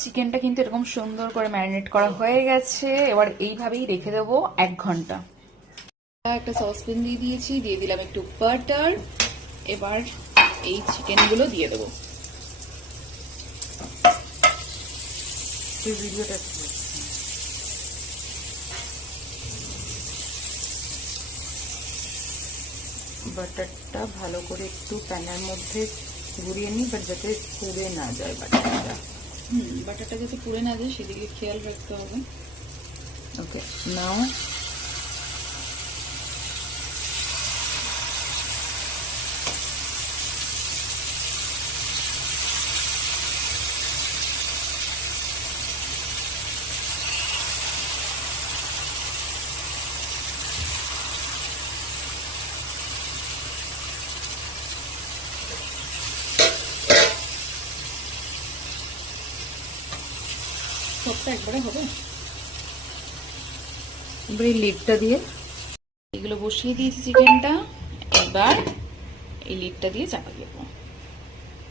চিকেনটা কিন্তু এরকম সুন্দর করে ম্যারিনেট করা হয়ে গেছে। এবার এইভাবেই রেখে দেবো 1 ঘন্টা। একটা সসপ্যান দিয়ে দিয়েছি, দিয়ে দিলাম একটু বাটার। এবার এই চিকেনগুলো দিয়ে দেবো। বাটারটা ভালো করে একটু প্যানের মধ্যে ঘুরিয়ে নিই, বাট যাতে পুড়ে না যায় বাটারটা। বাটারটা যাতে পুড়ে না যায় সেদিকে খেয়াল রাখতে হবে। ওকে, নাও সবটা একবারে হবে। এবার এই লিডটা দিয়ে এগুলো বসিয়ে দিয়েছি চিকেনটা। এবার এই লিডটা দিয়ে চাপা দেবো।